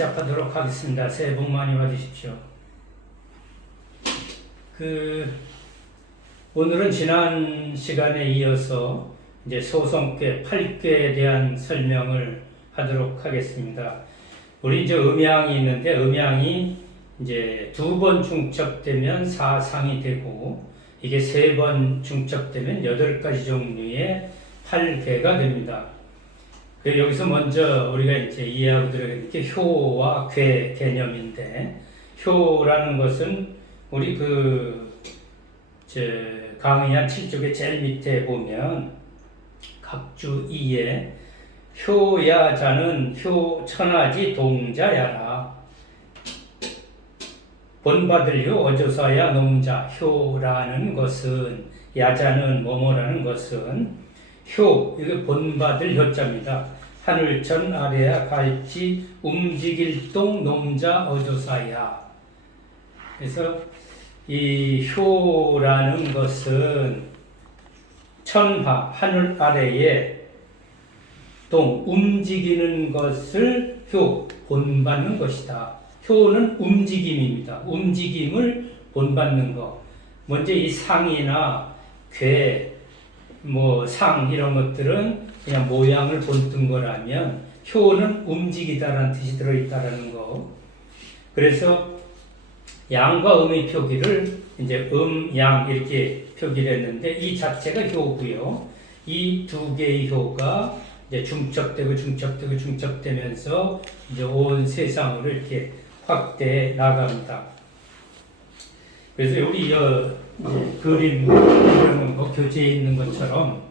시작하도록 하겠습니다. 새해 복 많이 받으십시오. 오늘은 지난 시간에 이어서 이제 소성괴 8괴에 대한 설명을 하도록 하겠습니다. 우리 이제 음양이 있는데 음양이 이제 2번 중첩되면 사상이 되고 이게 3번 중첩되면 8가지 종류의 8괴가 됩니다. 여기서 먼저 우리가 이제 이해하고 들어가는 게 효와 괴 개념인데, 효라는 것은 우리 강의한 7쪽의 제일 밑에 보면 각주 2에 효야자는 효천하지 동자야라. 본받을 효 어조사야 놈자. 효라는 것은, 야자는 뭐뭐라는 것은 효, 이게 본받을 효자입니다. 하늘천 아래야 갈지 움직일 동 놈자 어조사야. 그래서 이 효라는 것은 천하, 하늘 아래에 동, 움직이는 것을 효, 본받는 것이다. 효는 움직임입니다. 움직임을 본받는 것. 먼저 이 상이나 괴, 상 이런 것들은 그냥 모양을 본뜬 거라면 효는 움직이다라는 뜻이 들어있다라는 거. 그래서 양과 음의 표기를 이제 양 이렇게 표기를 했는데 이 자체가 효고요. 이 두 개의 효가 이제 중첩되면서 이제 온 세상으로 이렇게 확대해 나갑니다. 그래서 우리 그림 그리는 거 교재에 있는 것처럼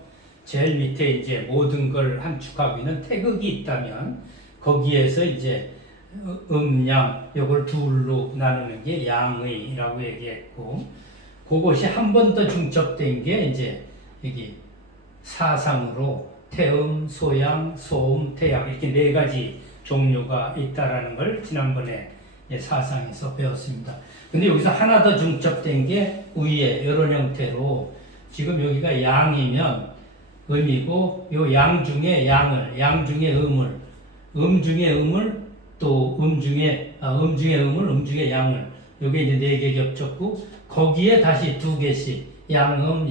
제일 밑에 이제 모든 걸 함축하고 있는 태극이 있다면 거기에서 이제 양 요걸 둘로 나누는 게 양의라고 얘기했고, 그것이 한 번 더 중첩된 게 이제 여기 사상으로 태음, 소양, 소음, 태양 이렇게 4가지 종류가 있다라는 걸 지난번에 사상에서 배웠습니다. 근데 여기서 하나 더 중첩된 게 위에 이런 형태로, 지금 여기가 양이면 음이고 요 양 중에 양 중에 음 중에 음을 또 음 중에 음을 음 중에 양을, 요게 이제 4개 겹쳤고 거기에 다시 2개씩 양음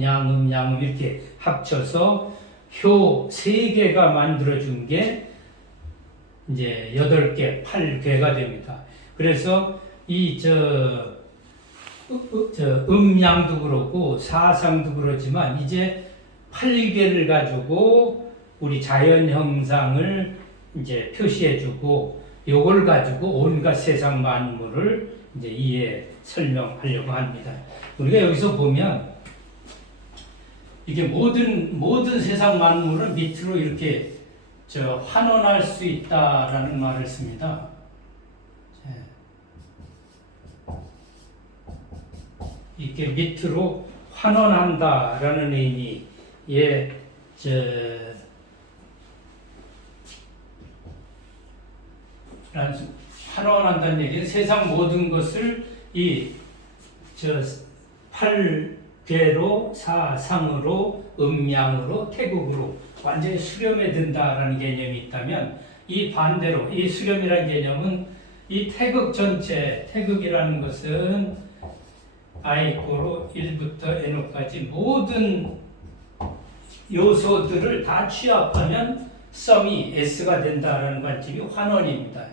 이렇게 합쳐서 효 3개가 만들어준 게 이제 8개, 8괴가 됩니다. 그래서 음양도 그렇고 사상도 그렇지만 이제 8괴를 가지고 우리 자연 형상을 이제 표시해주고 요걸 가지고 온갖 세상 만물을 이제 설명하려고 합니다. 우리가 여기서 보면 이게 모든 세상 만물은 밑으로 이렇게 환원할 수 있다라는 말을 씁니다. 이렇게 밑으로 환원한다라는 의미의 환원한다는 얘기는 세상 모든 것을 이 8괴로 사상으로 음양으로 태극으로 완전히 수렴해 든다라는 개념이 있다면, 이 반대로 이 수렴이라는 개념은 이 태극 전체, 태극이라는 것은 I고로 1부터 N까지 모든 요소들을 다 취합하면 썸이 S가 된다라는 관점이 환원입니다.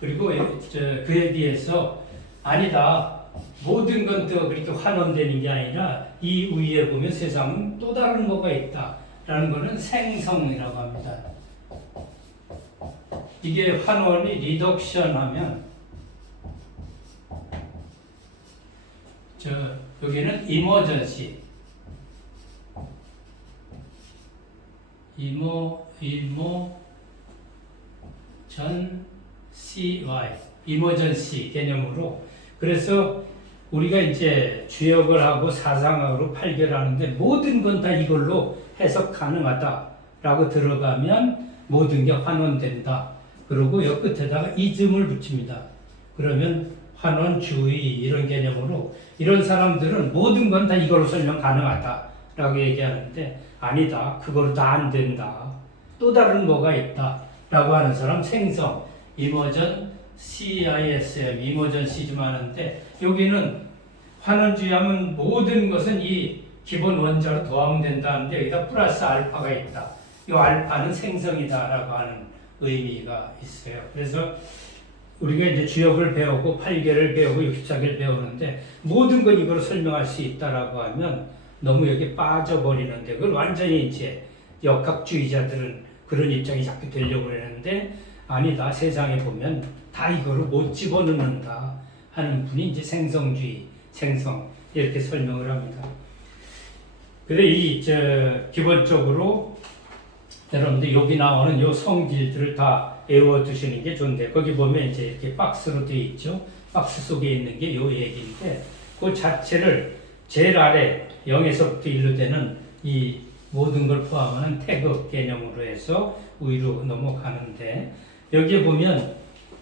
그리고 그에 비해서 아니다, 모든 건 또 그렇게 환원되는 게 아니라 이 위에 보면 세상은 또 다른 뭐가 있다라는 것은 생성이라고 합니다. 이게 환원이 리덕션 하면 여기는 이머전시, 이머전시 개념으로, 그래서 우리가 이제 주역을 하고 사상학으로 8괴를 하는데 모든 건 다 이걸로 해석 가능하다라고 들어가면 모든 게 환원된다. 그리고 여 끝에다가 이즘을 붙입니다. 그러면 환원, 주의 이런 개념으로 이런 사람들은 모든 건 다 이걸로 설명 가능하다라고 얘기하는데, 아니다, 그거로 다 안 된다, 또 다른 뭐가 있다라고 하는 사람 생성, 이머전 CISM, 이머전시즘 하는데 여기는 환원주의하면 모든 것은 이 기본 원자로 더하면 된다는데 여기다 플러스 알파가 있다. 이 알파는 생성이다라고 하는 의미가 있어요. 그래서 우리가 이제 주역을 배우고 8개를 배우고 64개를 배우는데 모든 건 이거로 설명할 수 있다라고 하면 너무 여기 빠져버리는데 그걸 완전히 이제 역학주의자들은 그런 입장이 자꾸 되려고 그러는데 아니다. 세상에 보면 다 이거를 못 집어넣는다 하는 분이 이제 생성주의, 생성 이렇게 설명을 합니다. 그래 기본적으로 여러분들 여기 나오는 요 성질들을 다 외워두시는 게 좋은데 거기 보면 이제 이렇게 박스로 되어 있죠. 박스 속에 있는 게 요 얘기인데 그 자체를 제일 아래 0에서부터 1로 되는 이 모든 걸 포함하는 태그 개념으로 해서 위로 넘어가는데 여기에 보면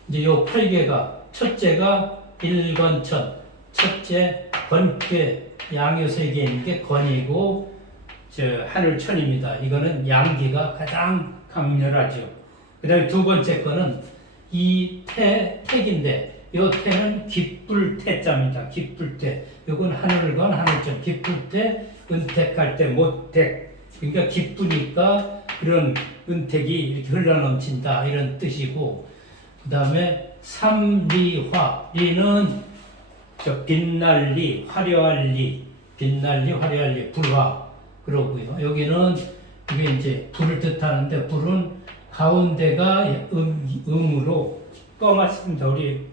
이제 요 8개가 첫째가 일건천, 첫째 건괴 양요 세 개 있는 게 건이고 하늘천입니다. 이거는 양기가 가장 강렬하죠. 그 다음에 두 번째 거는 이 택인데 이 태는 기쁠 태자입니다. 기쁠 태. 이건 하늘건 하늘천. 기쁠 때 은택할 때 못택. 그러니까 기쁘니까 그런 은택이 이렇게 흘러넘친다 이런 뜻이고 그 다음에 삼리화. 리는 빛날 리, 화려할 리, 빛날 리, 화려할 리, 불화. 그러고요. 여기는 이게 이제 불을 뜻하는데 불은 가운데가 음으로 꺼맞습니다. 우리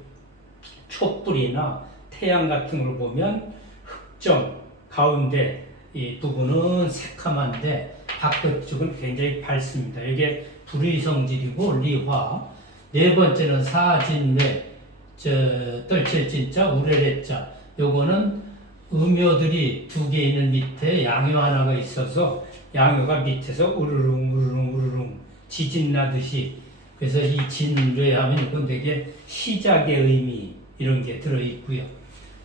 촛불이나 태양 같은 걸 보면 흑점 가운데 이 부분은 새카만데 바깥쪽은 굉장히 밝습니다. 이게 불의 성질이고 리화. 네 번째는 사진례, 떨칠진자, 우레레자. 요거는 음요들이 두 개 있는 밑에 양요 하나가 있어서 양요가 밑에서 우르릉 지진 나듯이 그래서 이 진례 하면 이건 되게 시작의 의미 이런 게 들어있고요.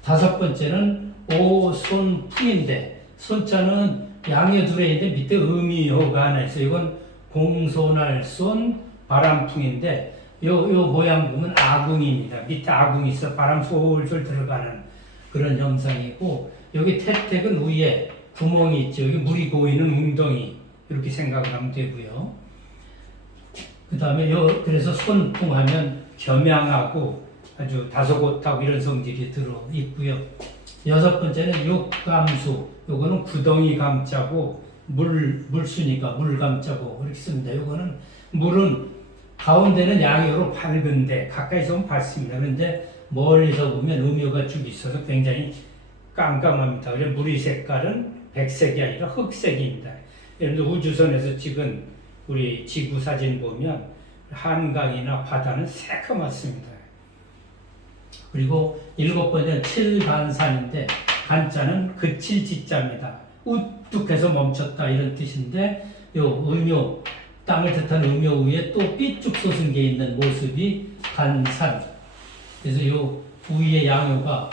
다섯 번째는 오손풍인데 손자는 양요 둘에 있는데 밑에 음이요가 하나 있어요. 이건 공손할손 바람풍인데 요 모양 보면 아궁입니다. 밑에 아궁이 있어 바람 솔솔 들어가는 그런 형상이고 여기 태택은 위에 구멍이 있죠. 여기 물이 고이는 웅덩이 이렇게 생각을 하면 되고요. 그 다음에 그래서 손풍하면 겸양하고 아주 다소곳하고 이런 성질이 들어 있고요. 여섯 번째는 욕감수. 요거는 구덩이 감자고 물수니까 물 감자고 이렇게 씁니다. 요거는 물은 가운데는 양요로 밝은데 가까이서 보면 밝습니다. 그런데 멀리서 보면 음요가 쭉 있어서 굉장히 깜깜합니다. 그래서 물의 색깔은 백색이 아니라 흑색입니다. 여러분들 우주선에서 찍은 우리 지구 사진 보면 한강이나 바다는 새카맣습니다. 그리고 일곱 번째는 칠간산인데 간자는 그칠 지자입니다. 우뚝해서 멈췄다 이런 뜻인데 요 음요 땅을 뜻하는 음요 위에 또 삐쭉 솟은 게 있는 모습이 간산. 그래서 요 위에 양요가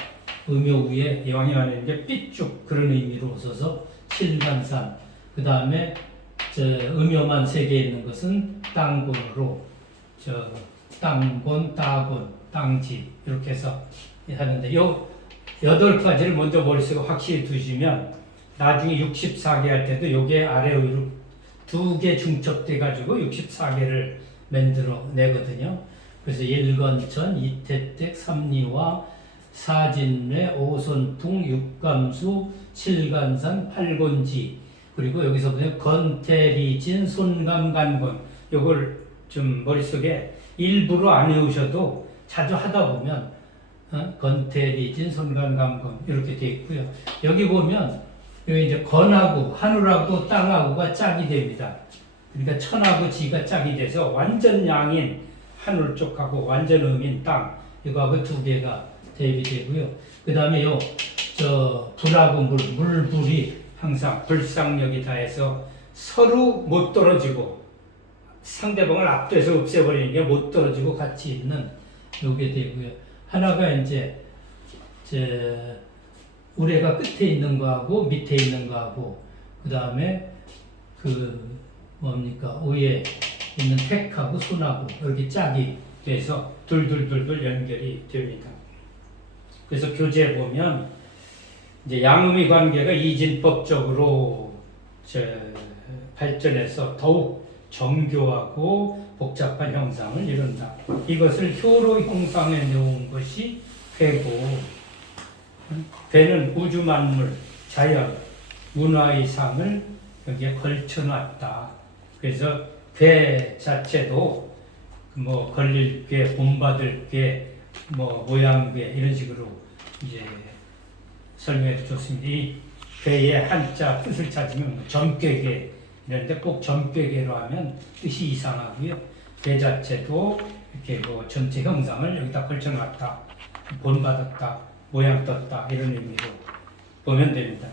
음요 위에 양요하는 게 삐쭉 그런 의미로 써서 칠간산. 그 다음에 음요만 세 개 있는 것은 땅곤으로 땅곤, 따곤, 땅지 이렇게 해서 하는데 요 8가지를 먼저 머릿속에 확실히 두시면 나중에 64개 할 때도 요게 아래 위로 2개 중첩돼 가지고 64개를 만들어 내거든요. 그래서 일건천, 이태택, 삼리화, 사진례, 오손풍, 육감수, 칠간산, 팔곤지 그리고 여기서 보면 건태리진, 손감간곤 요걸 좀 머릿속에 일부러 안 외우셔도 자주 하다 보면 건태리진, 손감간곤 이렇게 되어 있고요. 여기 보면 여기 이제 건하고 하늘하고 땅하고가 짝이 됩니다. 그러니까 천하고 지가 짝이 돼서 완전 양인 하늘 쪽하고 완전 음인 땅 이거하고 두 개가 대입이 되고요. 그 다음에 불하고 물불이 항상 불상력이 다해서 서로 못 떨어지고 상대방을 압도해서 없애버리는 게 못 떨어지고 같이 있는 요게 되고요. 하나가 이제 우레가 끝에 있는 거하고 밑에 있는 거하고 그 다음에 위에 있는 택하고 손하고 이렇게 짝이 돼서 둘둘둘둘 연결이 됩니다. 그래서 교재에 보면 이제 양음의 관계가 이진법적으로 발전해서 더욱 정교하고 복잡한 형상을 이룬다. 이것을 효로 형상해 놓은 것이 괴고, 괴는 우주 만물, 자연, 문화의 상을 여기에 걸쳐놨다. 그래서 괴 자체도 뭐 걸릴 괴, 본받을 괴, 뭐 모양 괴 이런 식으로 이제 설명해 줬습니다. 이 괴의 한자 뜻을 찾으면 점괘괴 이런데 꼭 점괘괴로 하면 뜻이 이상하고요. 괴 자체도 이렇게 뭐 전체 형상을 여기다 걸쳐놨다, 본받았다, 모양 떴다 이런 의미로 보면 됩니다.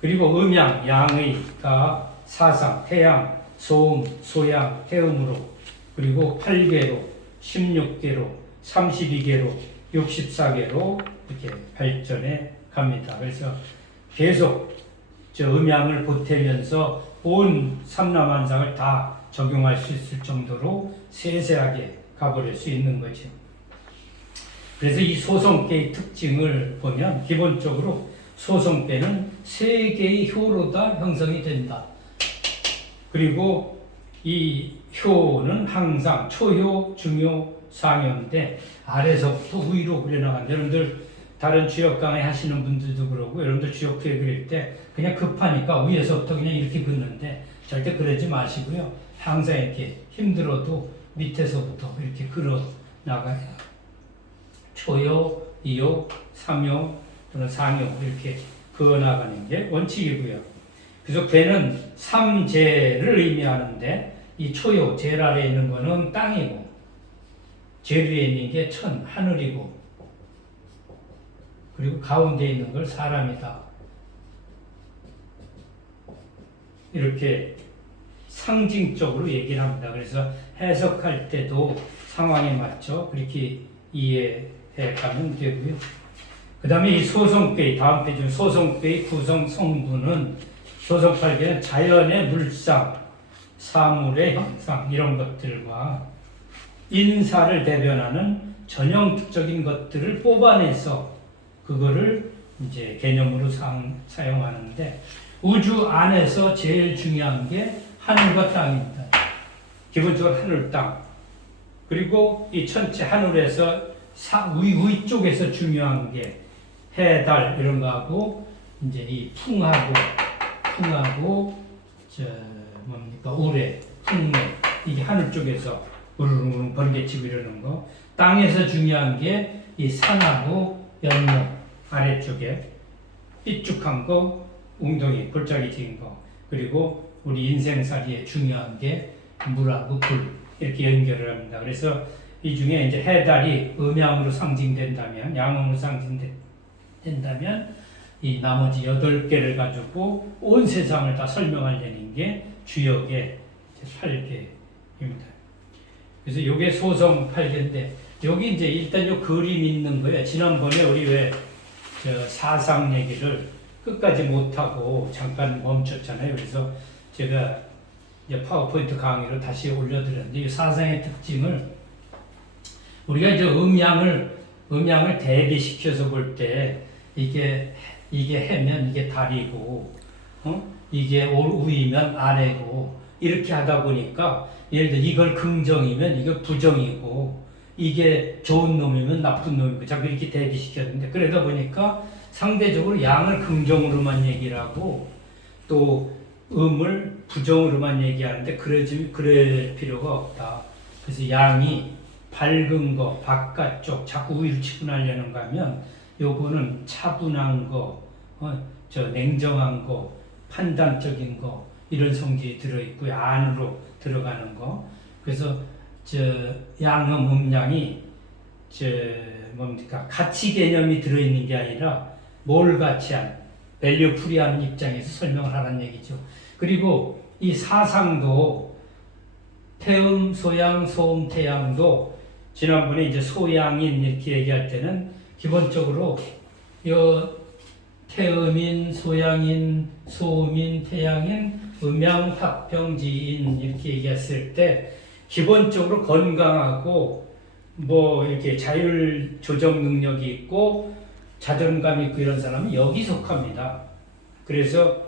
그리고 음양, 양의가 사상, 태양, 소음, 소양, 태음으로 그리고 8개로, 16개로, 32개로, 64개로 이렇게 발전해 갑니다. 그래서 계속 음양을 보태면서 온 삼라만상을 다 적용할 수 있을 정도로 세세하게 가버릴 수 있는 거죠. 그래서 이 소성계의 특징을 보면 기본적으로 소성계는 세 개의 효로 다 형성이 된다. 그리고 이 효는 항상 초효, 중효, 상효인데 아래서부터 위로 그려나간다. 여러분들 다른 주역 강의 하시는 분들도 그러고 여러분들 주역표에 그릴 때 그냥 급하니까 위에서부터 그냥 이렇게 긋는데 절대 그러지 마시고요. 항상 이렇게 힘들어도 밑에서부터 이렇게 그려 나가요. 초효, 이효, 삼효 또는 상효 이렇게 그어 나가는 게 원칙이고요. 그래서 괴는 삼재를 의미하는데 이 초효, 제일 아래에 있는 거는 땅이고 제일 위에 있는 게 천, 하늘이고 그리고 가운데 있는 걸 사람이다. 이렇게 상징적으로 얘기를 합니다. 그래서 해석할 때도 상황에 맞춰 그렇게 이해해 가면 되고요. 그 다음에 이 소성괴, 다음 페이지 소성괴의 구성 성분은 소성팔계는 자연의 물상, 사물의 형상 이런 것들과 인사를 대변하는 전형적인 것들을 뽑아내서 그거를 이제 개념으로 사용하는데 우주 안에서 제일 중요한 게 하늘과 땅입니다. 기본적으로 하늘, 땅. 그리고 이 전체 하늘에서 위쪽에서 중요한 게 해, 달 이런 거하고 이제 이 풍하고 우레, 풍매 이게 하늘 쪽에서 우르르 번개치고 이러는 거. 땅에서 중요한 게 이 산하고 연못 아래쪽에 삐쭉한 거, 웅덩이, 골짜기 찍은 거. 그리고 우리 인생살이에 중요한 게 물하고 불 이렇게 연결을 합니다. 그래서 이 중에 이제 해달이 음양으로 상징된다면, 양음으로 상징된다면 이 나머지 8개를 가지고 온 세상을 다 설명하려는 게 주역의 8개입니다. 그래서 이게 소성 8개인데 여기 이제 일단 요 그림 있는 거예요. 지난번에 우리 왜 사상 얘기를 끝까지 못하고 잠깐 멈췄잖아요. 그래서 제가 이제 파워포인트 강의로 다시 올려드렸는데 이 사상의 특징을 우리가 이제 음양을 대비시켜서 볼 때 이게 해면 이게 달이고, 이게 위면 아래고 이렇게 하다 보니까 예를 들어 이걸 긍정이면 이거 부정이고 이게 좋은 놈이면 나쁜 놈이고 자꾸 이렇게 대비시켰는데 그러다 보니까 상대적으로 양을 긍정으로만 얘기를 하고 또 음을 부정으로만 얘기하는데 그럴 필요가 없다. 그래서 양이 밝은 거, 바깥쪽 자꾸 위로 치분하려는 거 하면 요거는 차분한 거, 냉정한 거, 판단적인 거 이런 성질이 들어있고요. 안으로 들어가는 거. 그래서 양음, 음양이 가치 개념이 들어있는 게 아니라 뭘 가치한, 밸류 풀이하는 입장에서 설명을 하라는 얘기죠. 그리고 이 사상도 태음, 소양, 소음, 태양도 지난번에 이제 소양인 이렇게 얘기할 때는 기본적으로 요 태음인, 소양인, 소음인, 태양인, 음양, 합평지인 이렇게 얘기했을 때 기본적으로 건강하고 뭐 이렇게 자율 조정 능력이 있고 자존감 있고 이런 사람은 여기 속합니다. 그래서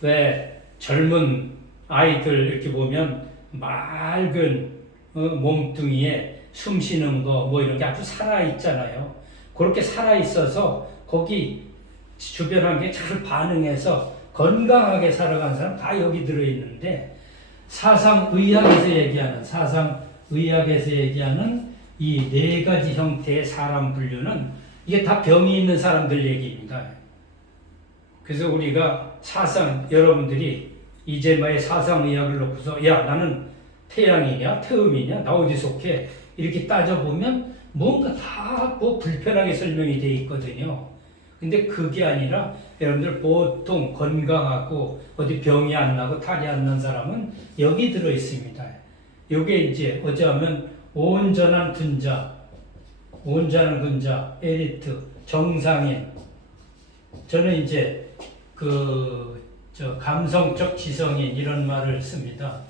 왜 젊은 아이들 이렇게 보면 맑은 몸뚱이에 숨 쉬는 거 뭐 이런 게 아주 살아 있잖아요. 그렇게 살아 있어서 거기 주변 환경에 잘 반응해서 건강하게 살아간 사람 다 여기 들어 있는데 사상의학에서 얘기하는 이 네 가지 형태의 사람 분류는 이게 다 병이 있는 사람들 얘기입니다. 그래서 우리가 여러분들이 이제마의 사상의학을 놓고서 야 나는 태양이냐 태음이냐 나 어디 속해 이렇게 따져보면 뭔가 다 뭐 불편하게 설명이 돼 있거든요. 근데 그게 아니라 여러분들 보통 건강하고 어디 병이 안 나고 탈이 안 난 사람은 여기 들어 있습니다. 요게 이제 어쩌면 온전한 근자, 에리트, 정상인. 저는 이제 감성적 지성인 이런 말을 씁니다.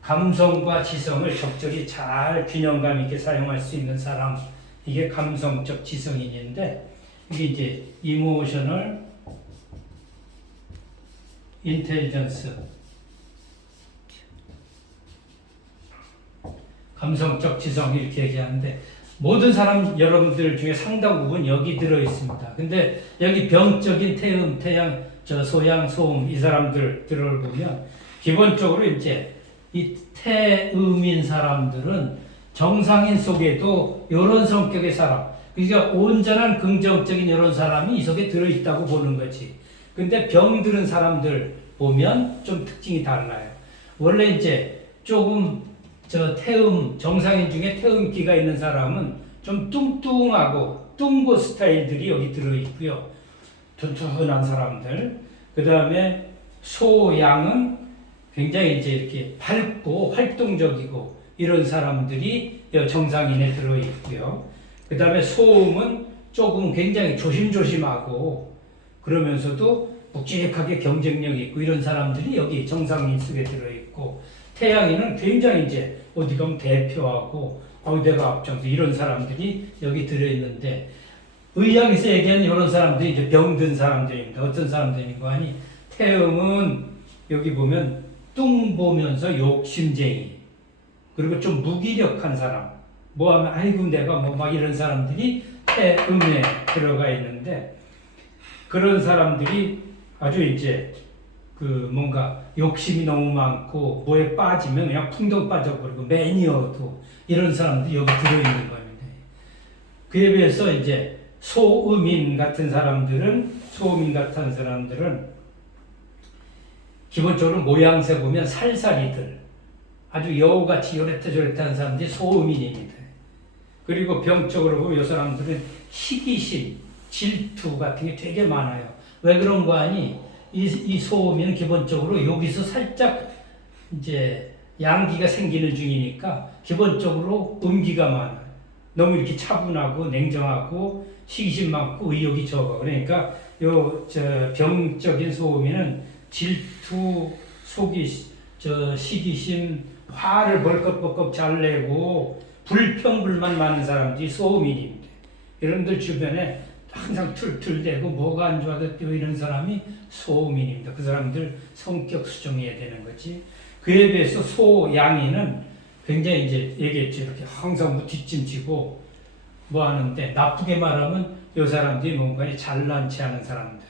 감성과 지성을 적절히 잘 균형감 있게 사용할 수 있는 사람, 이게 감성적 지성인인데, 이게 이제 이모셔널 인텔리전스, 감성적 지성 이렇게 얘기하는데 모든 사람 여러분들 중에 상당 부분 여기 들어 있습니다. 근데 여기 병적인 태음, 태양, 소양, 소음 이 사람들 들어보면 기본적으로 이제 이 태음인 사람들은 정상인 속에도 이런 성격의 사람, 그러니까 온전한 긍정적인 이런 사람이 이 속에 들어 있다고 보는 거지. 근데 병들은 사람들 보면 좀 특징이 달라요. 원래 이제 조금 정상인 중에 태음기가 있는 사람은 좀 뚱뚱하고 뚱보 스타일들이 여기 들어있고요. 튼튼한 사람들. 그 다음에 소양은 굉장히 이제 이렇게 밝고 활동적이고 이런 사람들이 정상인에 들어있고요. 그 다음에 소음은 조금 굉장히 조심조심하고 그러면서도 묵직하게 경쟁력이 있고 이런 사람들이 여기 정상인 속에 들어있고, 태양인은 굉장히 이제 어디 가면 대표하고 내가 앞장서 이런 사람들이 여기 들어있는데, 의학에서 얘기하는 이런 사람들이 이제 병든 사람들입니다. 어떤 사람들인가 하니 태음은 여기 보면 뚱 보면서 욕심쟁이, 그리고 좀 무기력한 사람, 뭐 하면 아이고 내가 뭐 막 이런 사람들이 태음에 들어가 있는데, 그런 사람들이 아주 이제 뭔가 욕심이 너무 많고 뭐에 빠지면 그냥 풍덩 빠져버리고 매니어도 이런 사람들이 여기 들어있는 겁니다. 그에 비해서 이제 소음인 같은 사람들은 기본적으로 모양새 보면 살살이들, 아주 여우같이 요래타저래타한 사람들이 소음인입니다. 그리고 병적으로 보면 이 사람들은 시기심, 질투 같은 게 되게 많아요. 왜 그런 거 아니? 이 소음은 기본적으로 여기서 살짝 이제 양기가 생기는 중이니까 기본적으로 음기가 많아요. 너무 이렇게 차분하고 냉정하고 시기심 많고 의욕이 적어. 그러니까 병적인 소음에는 질투, 시기심, 화를 벌컥벌컥 잘 내고 불평불만 많은 사람들이 소음인입니다. 여러분들 주변에 항상 툴툴대고 뭐가 안 좋아도 이런 사람이 소음인입니다. 그 사람들 성격 수정해야 되는 거지. 그에 비해서 소양인은 굉장히 이제 얘기했죠. 이렇게 항상 뭐 뒷짐지고 뭐 하는데, 나쁘게 말하면 이 사람들이 뭔가 잘난 체 하는 사람들.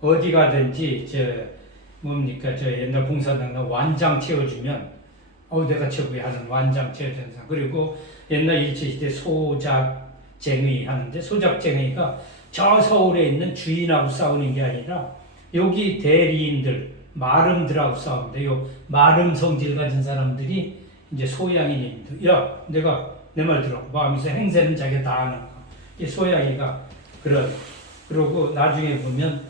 어디 가든지 옛날 봉사당 완장 채워주면 내가 저거야 하는 완장 채워주는 사람. 그리고 옛날 일제시대 소작쟁의 하는데, 소작쟁의가 저 서울에 있는 주인하고 싸우는 게 아니라 여기 대리인들, 마름들하고 싸우는데, 요 마름 성질 가진 사람들이 이제 소양인입니다. 야, 내가 내 말 들어. 마음에서 행세는 자기가 다 하는 거. 이 소양이가 그러고 나중에 보면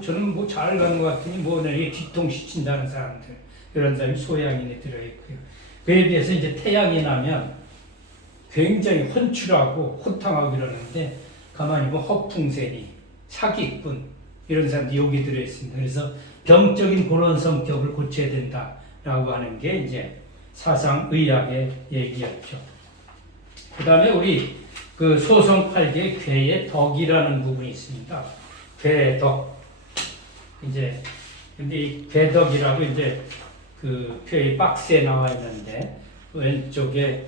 저는 뭐 잘 가는 것 같으니 내게 뒤통수 친다는 사람들, 이런 사람이 소양인에 들어있고요. 그에 비해서 이제 태양이 나면 굉장히 헌출하고 호탕하고 이러는데, 가만히 보면 허풍세리, 사기꾼 이런 사람들이 여기 들어있습니다. 그래서 병적인 그런 성격을 고쳐야 된다라고 하는 게 이제 사상의학의 얘기였죠. 그 다음에 우리 그 소송 8개 괴의 덕이라는 부분이 있습니다. 괴덕. 이제, 근데 이 괴덕이라고 이제 그 괴의 박스에 나와 있는데, 왼쪽에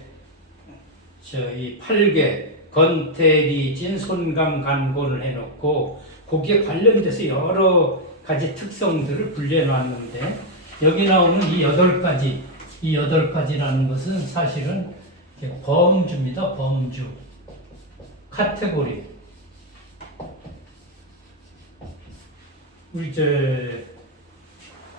이 8개 건태리진 손감간곤을 해놓고 거기에 관련돼서 여러 가지 특성들을 분류해놨는데, 여기 나오는 이 8가지, 이 8가지라는 것은 사실은 범주입니다. 범주. 카테고리.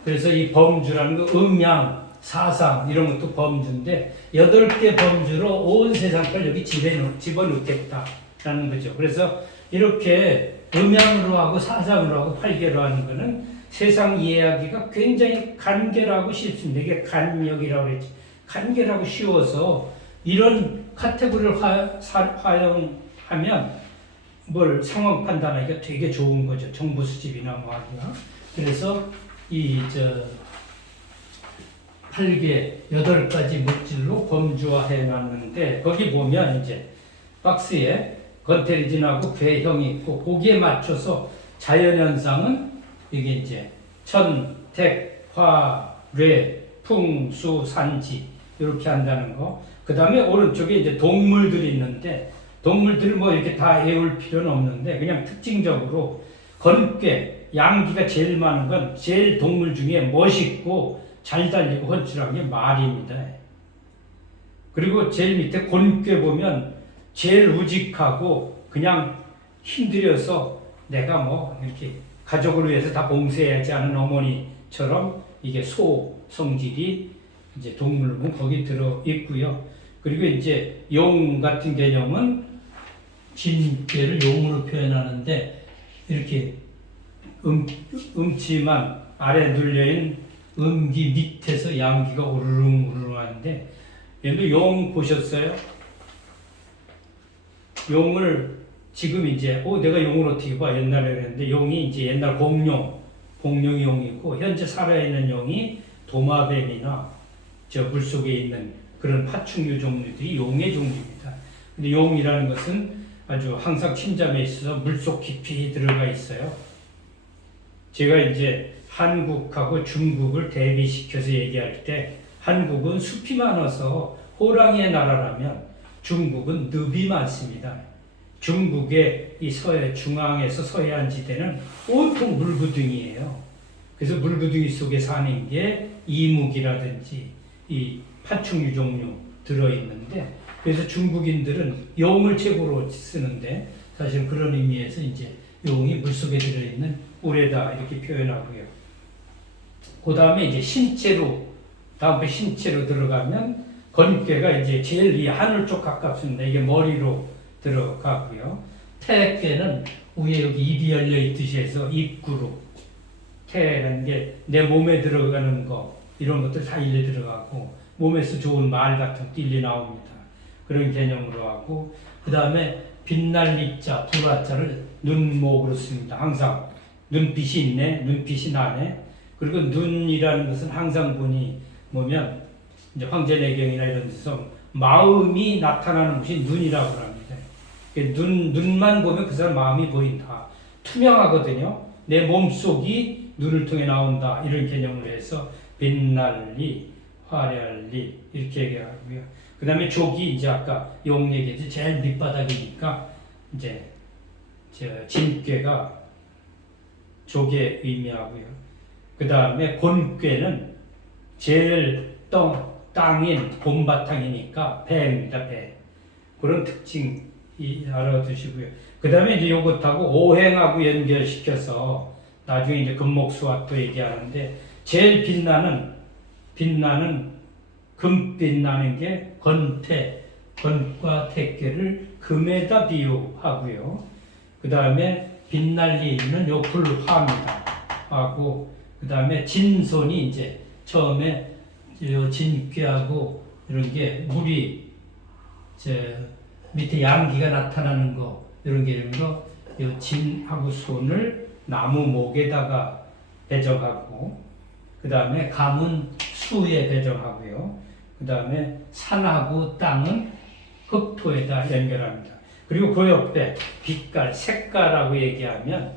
그래서 이 범주라는 거 음양, 사상 이런 것도 범주인데 8개 범주로 온 세상 걸 여기 집어넣겠다라는 거죠. 그래서 이렇게 음양으로 하고 사상으로 하고 8개로 하는 거는 세상 이해하기가 굉장히 간결하고 쉽습니다. 이게 간역이라고 그랬지. 간결하고 쉬워서 이런 카테고리를 활용하면 뭘 상황 판단하기가 되게 좋은 거죠. 정보 수집이나 뭐 하기가. 그래서 8개, 8가지 물질로 범주화해 놨는데, 거기 보면 이제 박스에 건태리진하고 괴형이 있고, 거기에 맞춰서 자연현상은 이게 이제 천, 택, 화, 뢰, 풍, 수, 산지 이렇게 한다는 거. 그 다음에 오른쪽에 이제 동물들이 있는데, 동물들을 뭐 이렇게 다 외울 필요는 없는데, 그냥 특징적으로 건괴, 양기가 제일 많은 건 제일 동물 중에 멋있고 잘 달리고 훤칠한 게 말입니다. 그리고 제일 밑에 곤괴 보면 제일 우직하고 그냥 힘들여서 내가 뭐 이렇게 가족을 위해서 다 봉쇄하지 않은 어머니처럼 이게 소 성질이 이제 동물은 거기 들어 있고요. 그리고 이제 용 같은 개념은 진괴를 용으로 표현하는데, 이렇게 음치만 아래 눌려있는 음기 밑에서 양기가 우르릉 하는데, 얘도 용 보셨어요? 용을 지금 이제 내가 용을 어떻게 봐? 옛날에 그랬는데, 용이 이제 옛날 공룡이 용이고, 현재 살아있는 용이 도마뱀이나 저 물속에 있는 그런 파충류 종류들이 용의 종류입니다. 근데 용이라는 것은 아주 항상 침잠에 있어서 물속 깊이 들어가 있어요. 제가 이제 한국하고 중국을 대비시켜서 얘기할 때, 한국은 숲이 많아서 호랑이의 나라라면 중국은 늪이 많습니다. 중국의 이 중앙에서 서해안 지대는 온통 물구덩이에요. 그래서 물구덩이 속에 사는 게 이묵이라든지 이 파충류 종류 들어있는데, 그래서 중국인들은 용을 최고로 쓰는데, 사실 그런 의미에서 이제 용이 물속에 들어있는 우레다 이렇게 표현하고요. 그 다음에 이제 다음에 신체로 들어가면 건괴가 이제 제일 이 하늘 쪽 가깝습니다. 이게 머리로 들어가고요. 태괴는 위에 여기 입이 열려 있듯이 해서 입구로, 태라는 게 내 몸에 들어가는 거 이런 것들 다 일려 들어가고, 몸에서 좋은 말 같은 것도 일려 나옵니다. 그런 개념으로 하고, 그 다음에 빛날 입자, 불화자를 눈목으로 씁니다. 항상 눈빛이 있네, 눈빛이 나네. 그리고 눈이라는 것은 항상 보면 이제 황제내경이나 이런 데서 마음이 나타나는 것이 눈이라고 합니다. 눈만 보면 그 사람 마음이 보인다. 투명하거든요. 내 몸속이 눈을 통해 나온다. 이런 개념으로 해서 빛날리, 화려할리 이렇게 얘기하고요. 그 다음에 족이 이제 아까 용 얘기했지, 제일 밑바닥이니까 이제 진괴가 족의 의미하고요. 그 다음에 곤괴는 제일 땅인 봄바탕이니까 배입니다. 배. 그런 특징이 알아두시고요. 그 다음에 이제 요것하고 오행하고 연결시켜서 나중에 이제 금목수화도 얘기하는데, 제일 빛나는 금빛 나는 게 건과 택괴를 금에다 비유하고요. 그 다음에 빛날리는 요 불화입니다. 하고, 그 다음에 진손이 이제 처음에 요 진괴하고 이런 게 물이 밑에 양기가 나타나는 거, 이런 게 이런 거, 요 진하고 손을 나무 목에다가 배정하고, 그 다음에 감은 수에 배정하고요. 그 다음에 산하고 땅은 흙토에다 연결합니다. 그리고 그 옆에 빛깔, 색깔하고 얘기하면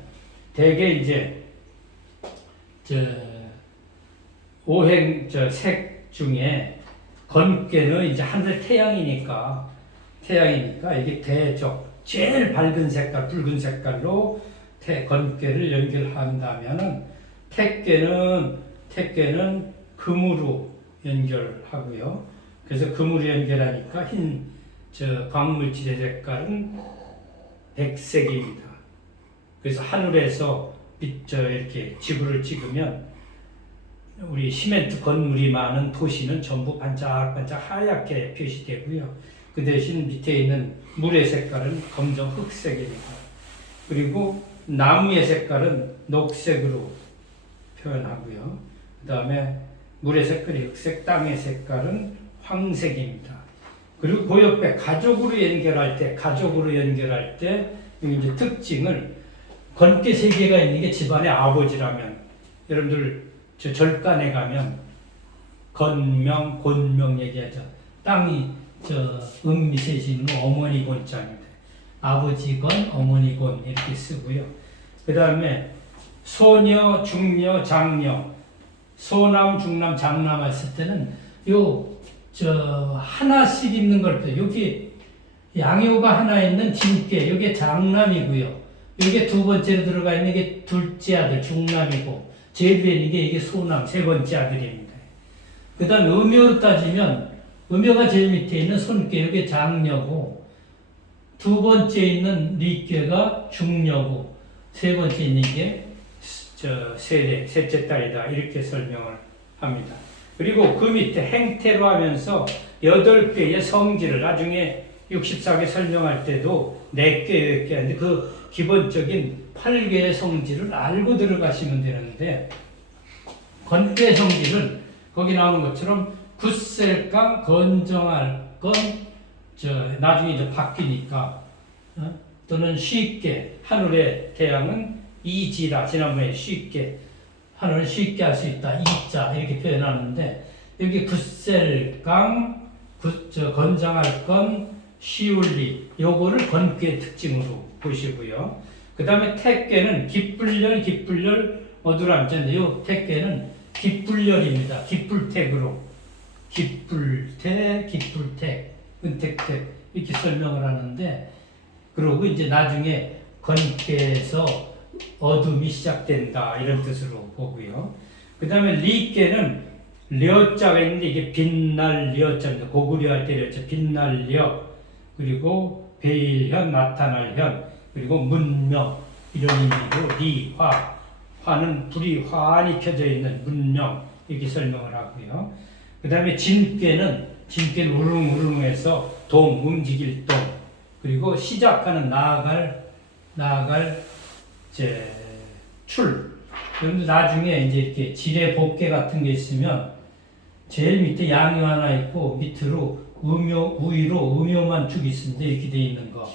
대개 이제 색 중에 건괴는 이제 하늘 태양이니까 이게 대적 제일 밝은 색깔, 붉은 색깔로 건괴를 연결한다면은 택괴는 금으로 연결하고요. 그래서 금으로 연결하니까 광물질의 색깔은 백색입니다. 그래서 하늘에서 이렇게 지구를 찍으면 우리 시멘트 건물이 많은 도시는 전부 반짝반짝 하얗게 표시되고요. 그 대신 밑에 있는 물의 색깔은 검정 흑색입니다. 그리고 나무의 색깔은 녹색으로 표현하고요. 그 다음에 물의 색깔이 흑색, 땅의 색깔은 황색입니다. 그리고 그 옆에 가족으로 연결할 때 이제 특징을 건괴 세 개가 있는 게 집안의 아버지라면 여러분들 절간에 가면 건명, 곤명 얘기하죠. 땅이 음미세 있는 거 어머니 곤자입니다. 아버지 건, 어머니 곤 이렇게 쓰고요. 그 다음에 소녀, 중녀, 장녀, 소남, 중남, 장남 했을 때는 하나씩 있는 걸 또 여기 양요가 하나 있는 진께 여기 장남이고요. 여기 두 번째로 들어가 있는 게 둘째 아들 중남이고 제일 위에 있는 게 이게 소남 세 번째 아들입니다. 그 다음 음요로 따지면 음요가 제일 밑에 있는 손께 여기 장녀고 두 번째 있는 리께가 중녀고 세 번째 있는 게 셋째 딸이다 이렇게 설명을 합니다. 그리고 그 밑에 행태로 하면서 8개의 성질을 나중에 64개 설명할 때도 4개 하는데 그 기본적인 8개의 성질을 알고 들어가시면 되는데 건괴 성질은 거기 나오는 것처럼 굳셀감, 건정할 건 나중에 이제 바뀌니까 또는 쉽게 하늘의 태양은 이지라 지난번에 쉽게 하늘은 쉽게 할 수 있다 이자 이렇게 표현하는데 여기 굳셀감, 건정할 건, 쉬울리 요거를 건괴의 특징으로 보시고요. 그 다음에 택괴는 기쁠열 어두람자인데 요 택괴는 기쁠열입니다. 기쁠택으로 기쁠택, 은택택 이렇게 설명을 하는데 그리고 이제 나중에 건괴에서 어둠이 시작된다 이런 뜻으로 보고요. 그 다음에 리께는 려자가 있는데 이게 빛날 려자입니다. 고구려 할 때 려자 빛날 려 그리고 베일현 나타날 현 그리고 문명 이런 의미로 리화 화는 불이 환히 켜져 있는 문명 이렇게 설명을 하고요. 그 다음에 진께는 우릉우릉해서 움직일 동 그리고 시작하는 나아갈 출. 그런데 나중에 이제 이렇게 지뢰 복개 같은 게 있으면 제일 밑에 양이 하나 있고 밑으로 우위로 음요만 쭉 있습니다. 이렇게 돼 있는 거.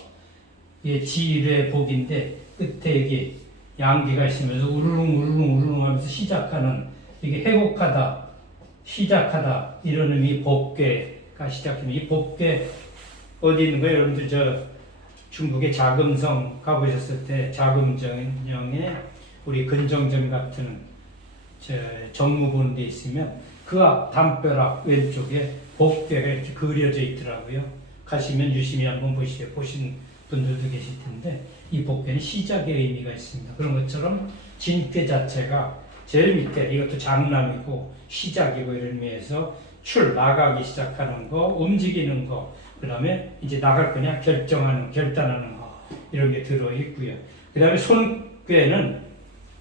이게 지뢰 복인데 끝에 이게 양기가 있으면서 우르릉 하면서 시작하는 이게 회복하다, 시작하다 이런 의미 복개가 시작됩니다. 이 복개 어디 있는 거예요? 여러분들 중국의 자금성 가보셨을 때 자금정에 우리 근정전 같은 정무 보는 데 있으면 그 앞 담벼락 왼쪽에 복개가 이렇게 그려져 있더라고요. 가시면 유심히 한번 보신 분들도 계실 텐데 이 복개는 시작의 의미가 있습니다. 그런 것처럼 진께 자체가 제일 밑에 이것도 장남이고 시작이고 이런 의미에서 나가기 시작하는 거, 움직이는 거, 그 다음에 이제 나갈 거냐 결단하는 거 이런 게 들어있고요. 그 다음에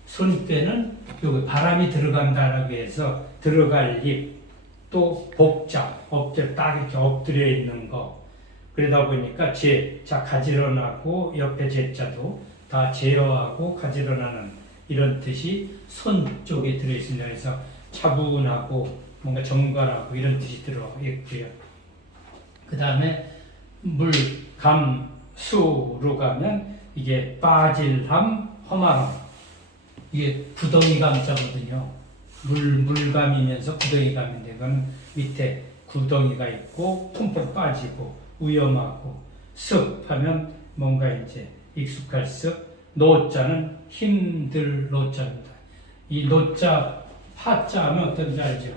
손꾀는 여기 바람이 들어간다라고 해서 들어갈 입, 또 복장, 딱 이렇게 엎드려 있는 거. 그러다 보니까 가지런하고 옆에 제자도 다 제어하고 가지런하는 이런 뜻이 손 쪽에 들어있습니다. 그래서 차분하고 뭔가 정갈하고 이런 뜻이 들어있고요. 그 다음에 물, 감, 수로 가면 이게 빠질함, 험함. 이게 구덩이 감자거든요. 물감이면서 구덩이 감인데 그건 밑에 구덩이가 있고 품뻑 빠지고 위험하고 습하면 뭔가 이제 익숙할 습. 노자는 힘들 노자입니다. 이 노자 파자 하면 어떤지 알죠?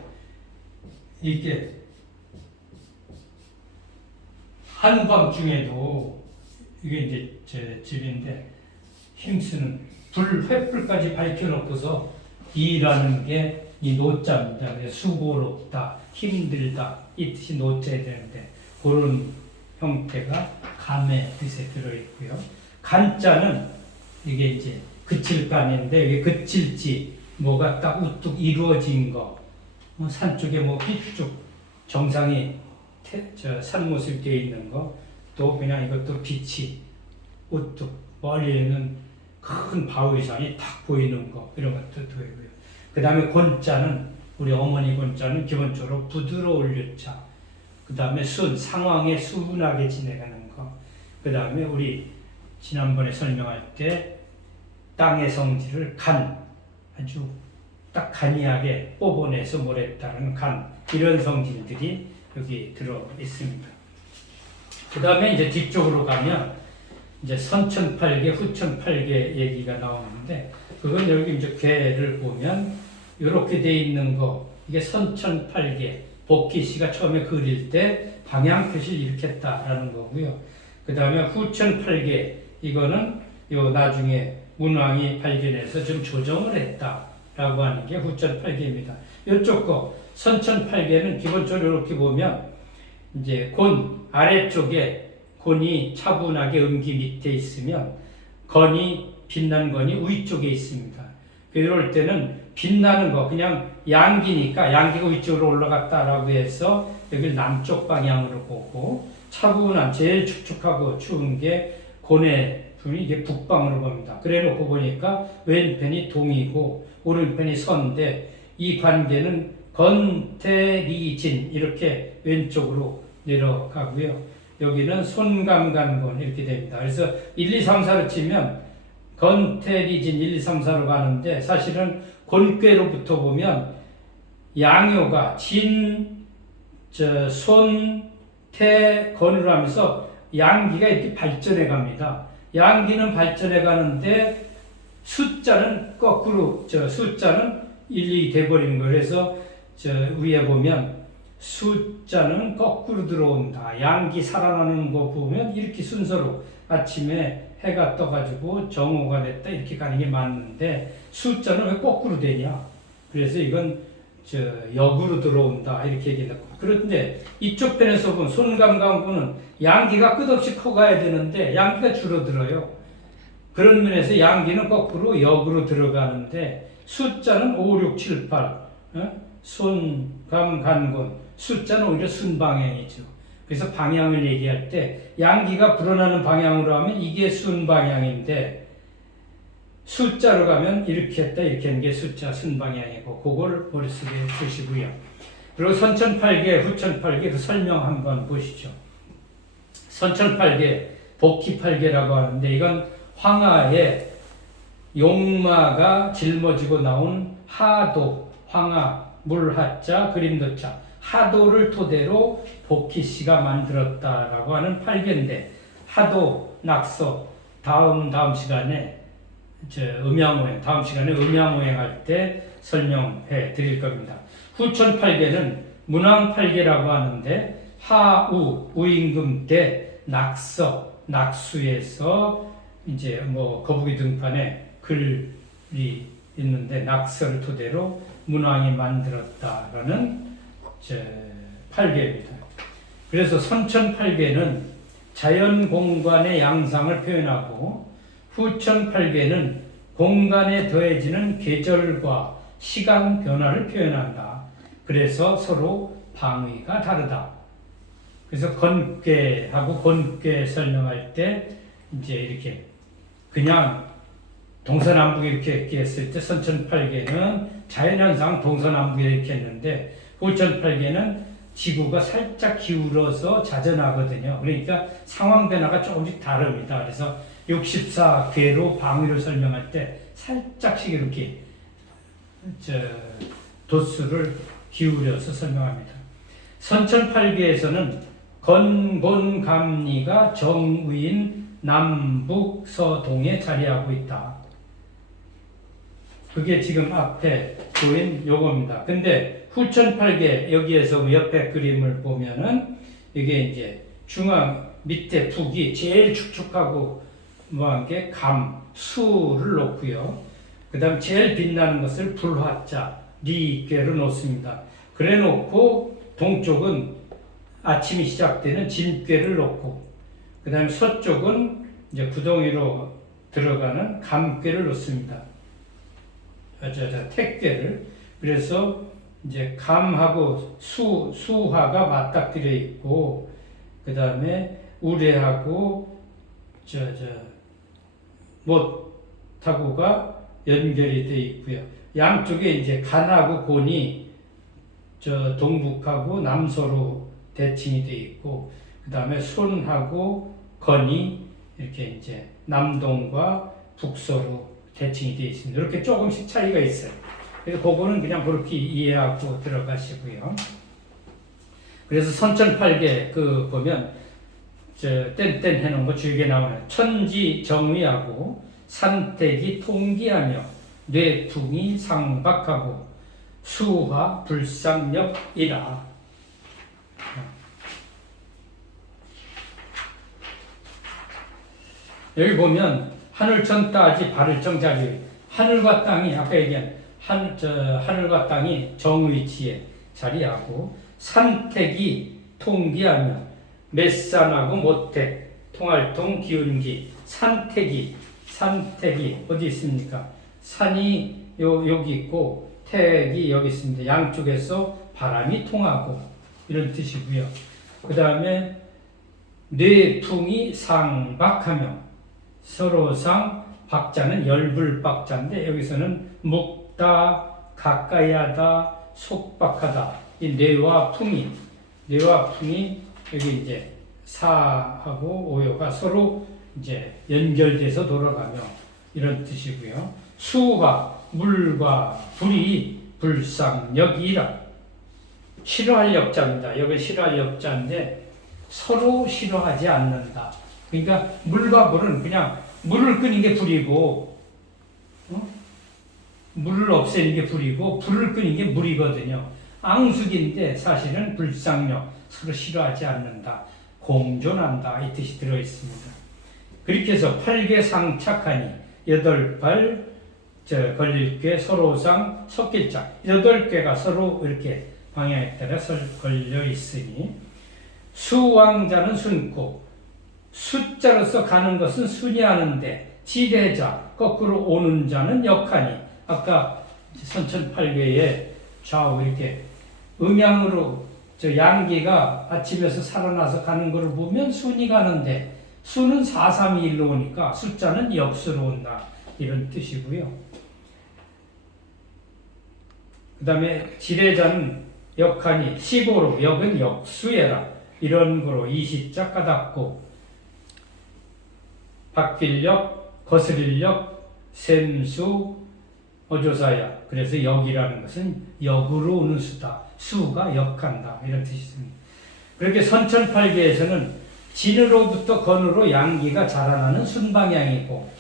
이게 한밤중에도 이게 이제 제 집인데 힘쓰는 횃불까지 밝혀놓고서 일하는 게 이 노자입니다. 수고롭다, 힘들다 이 뜻이 노자야 되는데 그런 형태가 감의 뜻에 들어있고요. 간자는 이게 이제 그칠 간인데 이게 그칠지 뭐가 딱 우뚝 이루어진 거, 산 쪽에 뭐 삐쭉 정상이 산 모습이 되어 있는 거, 또 그냥 이것도 빛이 우뚝 멀리에는 큰 바위산이 탁 보이는 거 이런 것도 보이고요. 그 다음에 곤자는 우리 어머니 곤자는 기본적으로 부드러울 유자. 그 다음에 상황에 순하게 지내가는 거. 그 다음에 우리 지난번에 설명할 때 땅의 성질을 아주 딱 간이하게 뽑아내서 몰했다는 이런 성질들이 여기 들어 있습니다. 그 다음에 이제 뒤쪽으로 가면 이제 선천팔계, 후천팔계 얘기가 나오는데 그건 여기 이제 괴를 보면 이렇게 돼 있는 거 이게 선천팔계 복희씨가 처음에 그릴 때 방향 표시를 이렇게 했다라는 거고요. 그 다음에 후천팔계 이거는 요 나중에 문왕이 발견해서 좀 조정을 했다라고 하는 게 후천팔계입니다. 이쪽 거 선천팔계는 기본적으로 이렇게 보면 이제 곤 아래쪽에 곤이 차분하게 음기 밑에 있으면 건이 빛난 건이 위쪽에 있습니다. 그럴 때는 빛나는 거 그냥 양기니까 양기가 위쪽으로 올라갔다라고 해서 여기를 남쪽 방향으로 보고 차분한 제일 축축하고 추운 게 곤의 분이 이게 북방으로 봅니다. 그래 놓고 보니까 왼편이 동이고 오른편이 서인데 이 관계는 건태리진 이렇게 왼쪽으로 내려가고요. 여기는 손감간곤 이렇게 됩니다. 그래서 1, 2, 3, 4로 치면 건태리진 1, 2, 3, 4로 가는데 사실은 곤괴로부터 보면 양요가 손, 태, 건으로 하면서 양기가 이렇게 발전해 갑니다. 양기는 발전해 가는데 숫자는 거꾸로 숫자는 1, 2 돼버리는 거예요. 그래서 위에 보면 숫자는 거꾸로 들어온다. 양기 살아나는 거 보면 이렇게 순서로 아침에 해가 떠가지고 정오가 됐다 이렇게 가는 게 맞는데 숫자는 왜 거꾸로 되냐? 그래서 이건 역으로 들어온다 이렇게 얘기한다. 그런데 이쪽 편에서 본 손감강구는 양기가 끝없이 커가야 되는데 양기가 줄어들어요. 그런 면에서 양기는 거꾸로 역으로 들어가는데 숫자는 5, 6, 7, 8 손감간곤 숫자는 오히려 순방향이죠. 그래서 방향을 얘기할 때 양기가 불어나는 방향으로 하면 이게 순방향인데 숫자로 가면 이렇게 했다 이렇게 하는 게 숫자 순방향이고 그걸 머릿속에 두시고요. 그리고 선천팔계, 후천팔계 그 설명 한번 보시죠. 선천팔계, 복희팔계라고 하는데 이건 황하에 용마가 짊어지고 나온 하도, 황하, 물하자, 그림도자 하도를 토대로 복희씨가 만들었다라고 하는 팔계인데 하도, 낙서 다음 시간에 다음 시간에 음양오행 할 때 설명해 드릴 겁니다. 후천팔계는 문왕팔계라고 하는데 하우, 우임금 때 낙서, 낙수에서 이제 뭐 거북이 등판에 글이 있는데 낙서를 토대로 문왕이 만들었다라는 팔계입니다. 그래서 선천팔계는 자연 공간의 양상을 표현하고 후천팔계는 공간에 더해지는 계절과 시간 변화를 표현한다. 그래서 서로 방위가 다르다. 그래서 건괴하고 곤괴 설명할 때 이제 이렇게 그냥 동서남북 이렇게 했을 때 선천팔계는 자연현상 동서남북 이렇게 했는데 후천팔계는 지구가 살짝 기울어서 자전하거든요. 그러니까 상황 변화가 조금씩 다릅니다. 그래서 64궤로 방위를 설명할 때 살짝씩 이렇게 도수를 기울여서 설명합니다. 선천팔계에서는 건곤감리가 정의인 남북 서동에 자리하고 있다. 그게 지금 앞에 보인 요겁니다. 근데 후천팔계 여기에서 옆에 그림을 보면은 이게 이제 중앙 밑에 북이 제일 축축하고 뭐한 게 감, 수를 놓고요. 그 다음 제일 빛나는 것을 불화자, 리괴로 놓습니다. 그래 놓고 동쪽은 아침이 시작되는 진괴를 놓고 그 다음에 서쪽은 이제 구덩이로 들어가는 감괴를 놓습니다. 택괴를. 그래서 이제 감하고 수화가 맞닥뜨려 있고 그 다음에 우레하고 못하고가 연결이 되어 있고요. 양쪽에 이제 간하고 곤이 동북하고 남서로 대칭이 되어 있고 그 다음에 손하고 건이 이렇게 이제 남동과 북서로 대칭이 되어 있습니다. 이렇게 조금씩 차이가 있어요. 그래서 그거는 그냥 그렇게 이해하고 들어가시고요. 그래서 선천팔계 보면 땡땡 해놓은 거 주위에 나오는 천지 정의하고 산택이 통기하며 뇌풍이 상박하고 수화 불상력이라. 여기 보면 하늘천 따지 발을정 자리, 하늘과 땅이 아까 얘기한 하늘과 땅이 정위치에 자리하고 산택이 통기하며 맷산하고 모택, 통할통 기운기, 산택이 어디 있습니까? 산이 여기 있고 택이 여기 있습니다. 양쪽에서 바람이 통하고 이런 뜻이고요. 그 다음에 뇌풍이 상박하며 서로상 박자는 열불박자인데 여기서는 묵다, 가까이하다, 속박하다. 이 뇌와 풍이 여기 이제 사하고 오요가 서로 이제 연결돼서 돌아가며 이런 뜻이고요. 수가 물과 불이 불상력이라. 싫어할 역자입니다. 여기 싫어할 역자인데 서로 싫어하지 않는다. 그러니까 물과 불은 그냥 물을 끄는 게 불이고 물을 없애는 게 불이고 불을 끄는 게 물이거든요. 앙숙인데 사실은 불상력, 서로 싫어하지 않는다. 공존한다. 이 뜻이 들어있습니다. 그렇게 해서 8개 상착하니 8발 걸릴게 서로상 섞일자. 8개가 서로 이렇게 방향에 따라 걸려 있으니 수왕자는 순고 숫자로서 가는 것은 순이하는데 지대자 거꾸로 오는 자는 역하니 아까 선천팔계에 좌우 이렇게 음양으로 양기가 아침에서 살아나서 가는 것을 보면 순이 가는데 수는 4, 3, 2, 1로 오니까 숫자는 역수로 온다. 이런 뜻이고요. 그 다음에 지뢰자는 역하니 시고로 역은 역수해라. 이런 거로 이시자 까닫고 바뀔력, 거스릴력, 샘수, 어조사야. 그래서 역이라는 것은 역으로 오는 수다. 수가 역한다. 이런 뜻이 있습니다. 그렇게 선천팔계에서는 진으로부터 건으로 양기가 자라나는 순방향이고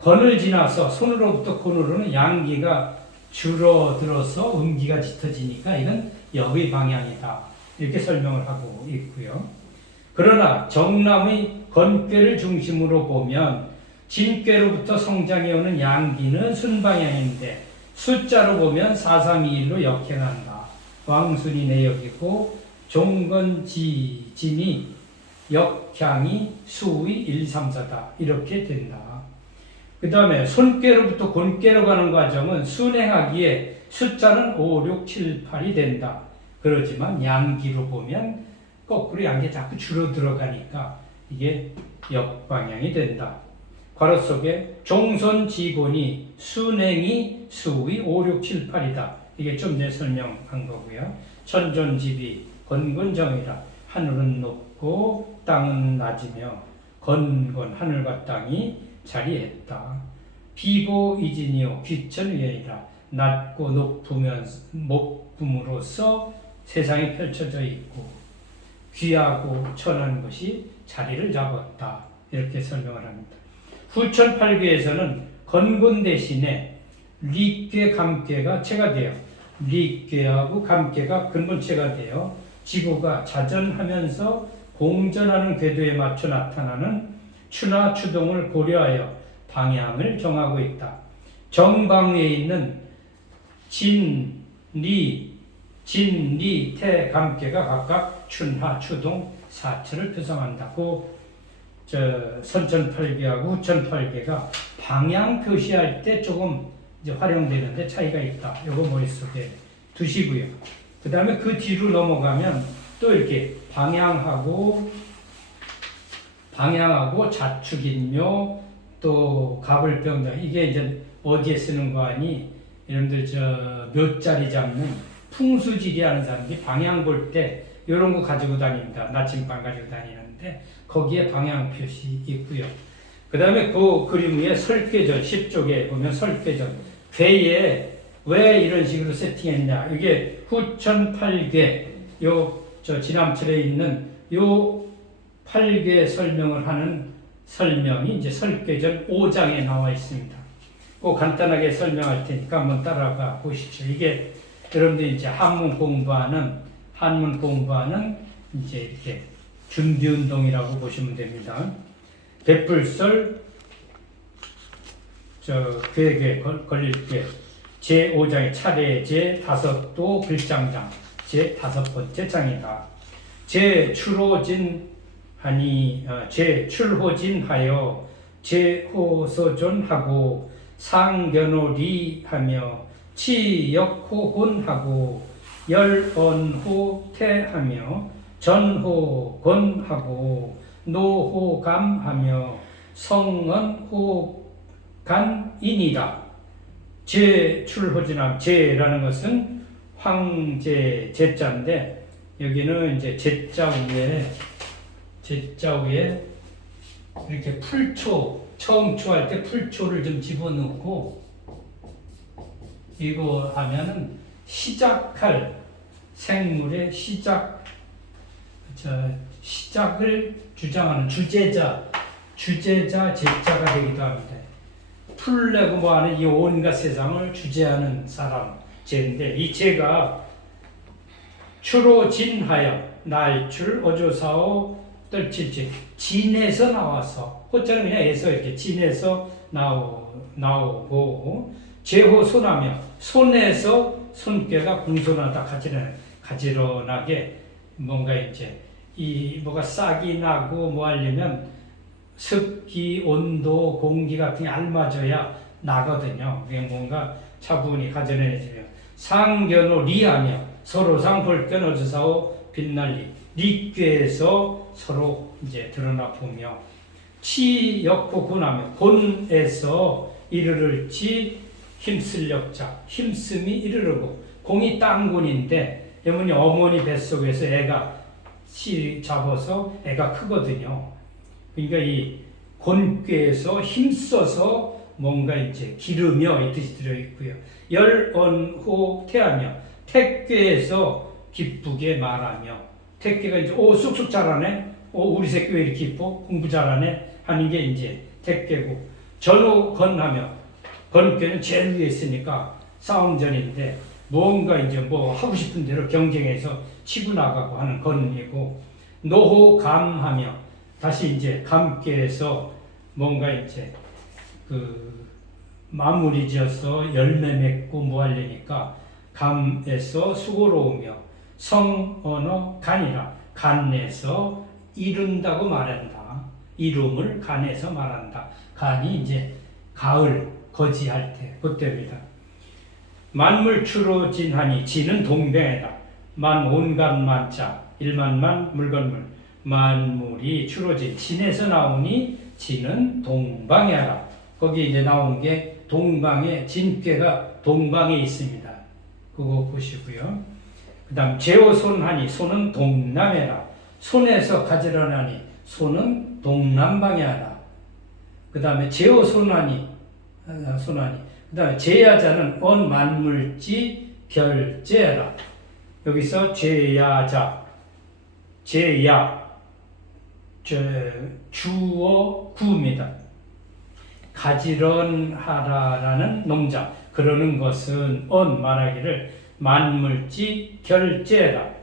건을 지나서 손으로부터 곤으로는 양기가 줄어들어서 음기가 짙어지니까 이건 역의 방향이다. 이렇게 설명을 하고 있고요. 그러나 정남의 건괴를 중심으로 보면 진괴로부터 성장해오는 양기는 순방향인데 숫자로 보면 4, 3, 2, 1로 역행한다. 왕순이 내역이고 종건지진이 역향이 수의 1, 3, 4다. 이렇게 된다. 그 다음에 손괴로부터 곤괴로 가는 과정은 순행하기에 숫자는 5, 6, 7, 8이 된다. 그렇지만 양기로 보면 거꾸로 양기 자꾸 줄어들어 가니까 이게 역방향이 된다. 괄호 속에 종손지곤이 순행이 수의 5, 6, 7, 8이다. 이게 좀 전에 설명한 거고요. 천존지비 건곤정이라. 하늘은 높고 땅은 낮으며 건곤 하늘과 땅이 자리했다. 비보이진이요 귀천위이라. 낮고 높음으로써 세상이 펼쳐져 있고 귀하고 천한 것이 자리를 잡았다. 이렇게 설명을 합니다. 후천팔계에서는 건곤 대신에 리괴, 감괴가 체가 돼요. 리괴하고 감괴가 근본체가 되어 지구가 자전하면서 공전하는 궤도에 맞춰 나타나는 추나 추동을 고려하여 방향을 정하고 있다. 정방위에 있는 진, 리, 태, 감괴가 각각 춘하, 추동, 사철을 표성한다고 선천팔계하고 후천팔계가 방향 표시할 때 조금 이제 활용되는데 차이가 있다. 이거 머릿속에 두시고요. 그 다음에 그 뒤로 넘어가면 또 이렇게 방향하고 자축인묘 또 가불병자 이게 이제 어디에 쓰는 거 아니? 여러분들 묘자리 잡는 풍수지리 하는 사람들이 방향 볼 때 이런 거 가지고 다닙니다. 나침반 가지고 다니는데 거기에 방향 표시 있고요. 그 다음에 그 그림 위에 설계전 10쪽에 보면 설계전 괴에 왜 이런 식으로 세팅했냐? 이게 후천팔괴 지남철에 있는 요 8개 설명을 하는 설명이 이제 설계전 5장에 나와 있습니다. 꼭 간단하게 설명할 테니까 한번 따라가 보시죠. 이게 여러분들이 이제 한문 공부하는 이제 이렇게 준비 운동이라고 보시면 됩니다. 백불설 괴에 걸릴 때 제5장의 차례 제5도 글장장 제5번째 장이다. 제출호진하여 제호소존하고 상견오리하며 치역호곤하고 열언호태하며 전호곤하고 노호감하며 성언호간이니라. 제출호진함 제라는 것은 황제 제자인데 여기는 이제 제자 위에 이렇게 풀초 처음 초할 때 풀초를 좀 집어넣고 이거 하면은 시작할 생물의 시작을 주장하는 주제자 제자가 되기도 합니다. 풀내고 뭐하는 이 온갖 세상을 주재하는 사람 제인데 이 제가 추로진하여 날출 어조사오 떨칠지 진에서 나와서 호자는 그냥 에서 이렇게 진에서 나오고 제호손하며 손에서 손께가 공손하다 가지런하게 뭔가 이제 이 뭐가 싹이 나고 뭐 하려면 습기, 온도, 공기 같은 게 알맞아야 나거든요. 그게 뭔가 차분히 가져내지며 상견오 리하며 서로상 볼견 어조사오 빛날리 리괴에서 서로 이제 드러나 보며 치역고 군하며 곤에서 이르를지 힘쓸력자 힘씀이 이르르고 공이 땅곤인데 어머니 뱃속에서 애가 씨 잡아서 애가 크거든요. 그러니까 이 곤괴에서 힘써서 뭔가 이제 기르며 이 뜻이 들어있고요. 열언호 태하며 택괴에서 기쁘게 말하며 택괴가 이제 쑥쑥 자라네. 우리 새끼 왜 이렇게 이뻐? 공부 잘하네 하는 게 이제 택괴고 전호건하며 건괴는 제일 위에 있으니까 싸움전인데 뭔가 이제 뭐 하고 싶은 대로 경쟁해서 치고 나가고 하는 건이고 노호감하며 다시 이제 감괴에서 뭔가 이제 마무리 지어서 열매 맺고 뭐 하려니까 감에서 수고로우며 성언어 간이라 간에서 이룬다고 말한다. 이룸을 간에서 말한다. 간이 이제 가을 거지할 때 그때입니다. 만물 추로진하니 진은 동병이다. 만 온갖 만자 일만만 물건물 만물이 추로진 진에서 나오니 진은 동방이하라. 거기 이제 나온 게 동방에 진괴가 동방에 있습니다. 그거 보시고요. 그 다음 제오손하니 손은 동남해라. 손에서 가지런하니 손은 동남방향이하라. 그 다음에 제오손하니 그 다음에 제야자는 언만물지 결제하라. 여기서 제야자, 제야, 주어 구입니다. 가지런하라라는 농자. 그러는 것은 말하기를 만물지 결제라.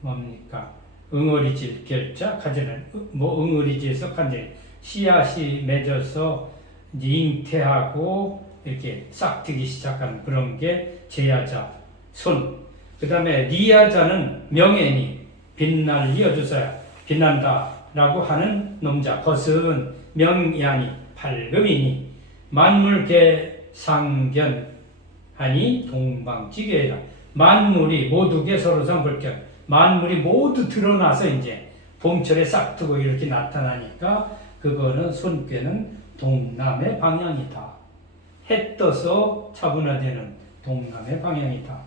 뭡니까? 응어리질 결자 가지런. 응어리지에서 간제 씨앗이 맺어서 이제 잉태하고 이렇게 싹트기 시작하는 그런 게 제야자, 손. 그 다음에 리야자는 명예니, 빛날리 어두서야, 빛난다라고 하는 농자. 것은 명야니, 밝음이니, 만물계 상견하니 동방지계라. 만물이 모두게 서로상 불견. 만물이 모두 드러나서 이제 봄철에 싹트고 이렇게 나타나니까 그거는 손께는 동남의 방향이다. 해 떠서 차분화되는 동남의 방향이다.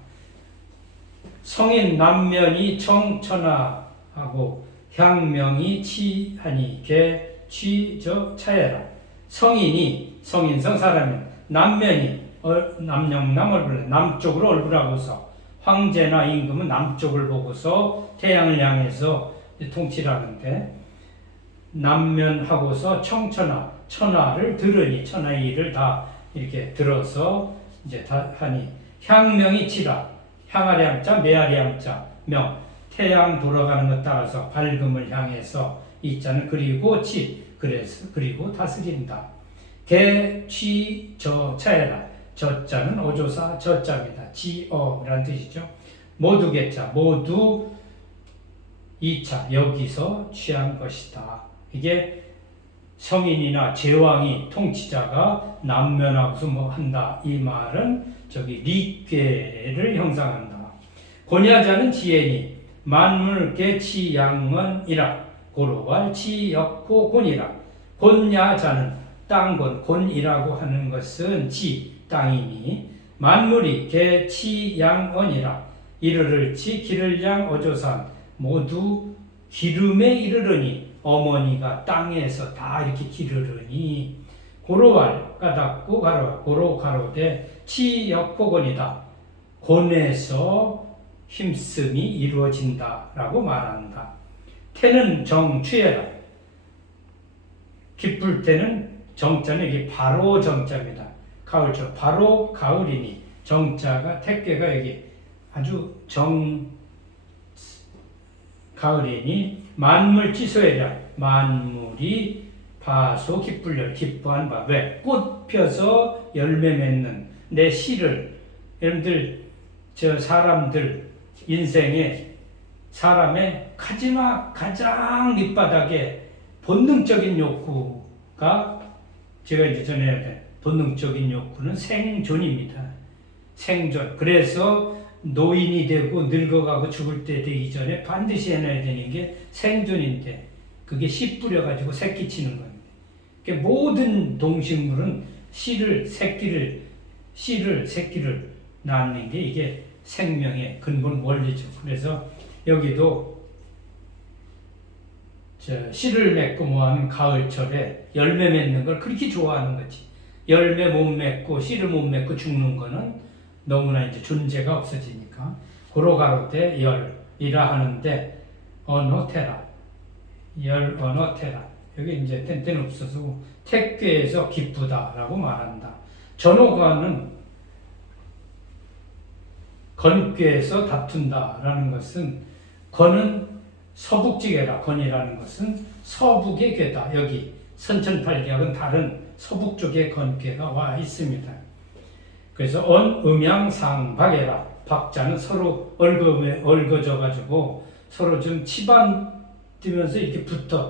성인 남면이 청천하고 향명이 치하니 개 취저 차해라. 성인성 사람이 남면이 남영 얼굴 남쪽으로 얼굴하고서 황제나 임금은 남쪽을 보고서 태양을 향해서 통치를 하는데 남면하고서 천하를 들으니 천하의 일을 다 이렇게 들어서 이제 다 하니 향명이 치라. 향하리 함자 메아리 함자 명 태양 돌아가는 것 따라서 밝음을 향해서 이자는 그리고 그리고 다스린다. 개취 저차해라. 저자는 어조사 저자입니다. 지어라는 뜻이죠. 모두 개자 모두 2차 여기서 취한 것이다. 이게 성인이나 제왕이 통치자가 남면하고서 뭐 한다. 이 말은 저기 리괴를 형상한다. 곤야자는 지혜니 만물계 치양원이라. 고로왈 치역고 곤이라. 곤야자는 땅곤 곤이라고 하는 것은 땅이니 만물이 개 치양원이라. 이르를 치 기를양 어조산 모두 기름에 이르르니 어머니가 땅에서 다 이렇게 기르르니 고로왈 까닭고 가로 고로 가로되 치역고곤이다. 곤에서 힘씀이 이루어진다라고 말한다. 태는 정취해라. 기쁠 때는 정자는 이게 바로 정자입니다. 가을죠. 바로 가을이니 정자가 택괴가 여기 아주 가을이니 만물 지소해라. 만물이 바소 기쁠열 기뻐한 바. 왜? 꽃 펴서 열매 맺는 내 씨를 여러분들 사람들 인생에 사람의 가장 밑바닥에 본능적인 욕구가 제가 이제 전해야 돼. 본능적인 욕구는 생존입니다. 생존. 그래서 노인이 되고 늙어가고 죽을 때 되기 전에 반드시 해놔야 되는 게 생존인데 그게 씨 뿌려가지고 새끼 치는 겁니다. 그러니까 모든 동식물은 씨를 새끼를 낳는 게 이게 생명의 근본 원리죠. 그래서 여기도 씨를 맺고 뭐하는 가을철에 열매 맺는 걸 그렇게 좋아하는 거지. 열매 못 맺고 씨를 못 맺고 죽는 거는 너무나 이제 존재가 없어지니까 고로가로되 열이라 하는데 언어테라 열 언어테라 여기 이제 땐 없어서 택괴에서 기쁘다라고 말한다. 전호관은 건괴에서 다툰다라는 것은 건은 서북지계라. 건이라는 것은 서북의 괴다. 여기 선천팔계학은 다른 서북 쪽에 건괴가 와 있습니다. 그래서 음양상박해라. 박자는 서로 얽어져 가지고 서로 좀 치반 뜨면서 이렇게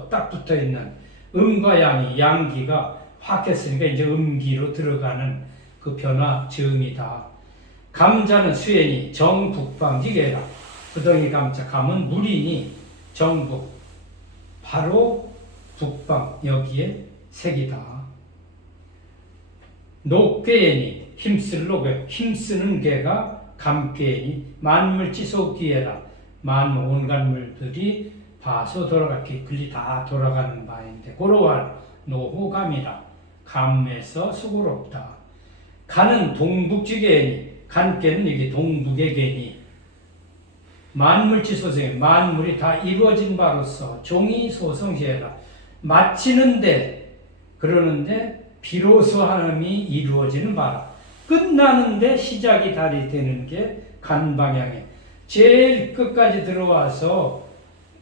딱 붙어 있는 음과 양이 양기가 확 했으니까 이제 음기로 들어가는 그 변화 즈음이다. 감자는 수연이 정북방지계라. 부덩이 감자 감은 물이니 정북 바로 북방 여기에 색이다. 녹괴니 힘쓸 녹괴 힘쓰는 괴가 감괴니 만물지속기에라. 만물 온갖 물들이 봐서 돌아가기 글리 다 돌아가는 바인데 고로왈 노호감이라. 감에서 수고롭다. 간은 동북지계니 간괴는 이게 동북의 괴니 만물치 소성해. 만물이 다 이루어진 바로서 종이 소성시해라. 마치는데 그러는데 비로소 하나님이 이루어지는 바라. 끝나는데 시작이 달이 되는 게 간방향에 제일 끝까지 들어와서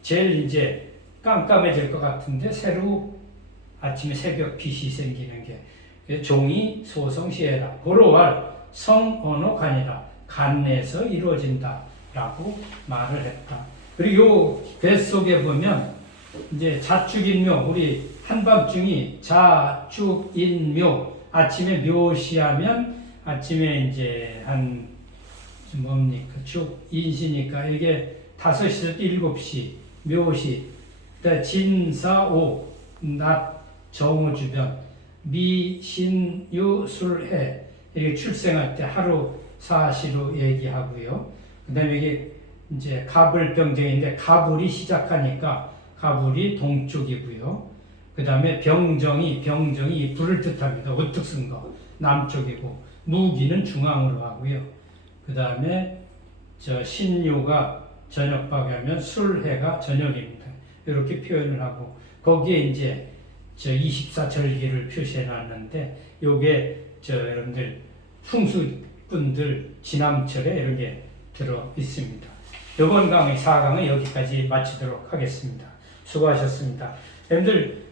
제일 이제 깜깜해질 것 같은데 새로 아침에 새벽 빛이 생기는 게 종이 소성시해라. 보로할 성언어간이라. 간내에서 이루어진다 라고 말을 했다. 그리고 요 뱃속에 보면 이제 자축인묘, 우리 한밤중이 자축인묘, 아침에 묘시하면 아침에 이제 한 뭡니까 축인시니까 이게 5시부터 7시 묘시, 진사오 낮 정오 주변 미신유술해 이렇게 출생할 때 하루 사시로 얘기하고요. 그 다음에 이게 이제 가불병정인데 가불이 시작하니까 가불이 동쪽이고요. 그 다음에 병정이 불을 뜻합니다. 우뚝 쓴 거 남쪽이고 무기는 중앙으로 하고요. 그 다음에 신유가 저녁밖에 하면 술해가 저녁입니다. 이렇게 표현을 하고 거기에 이제 24절기를 표시해 놨는데 요게 여러분들 풍수분들 지남철에 이런 게 들어 있습니다. 이번 강의 4강은 여기까지 마치도록 하겠습니다. 수고하셨습니다. 여러분들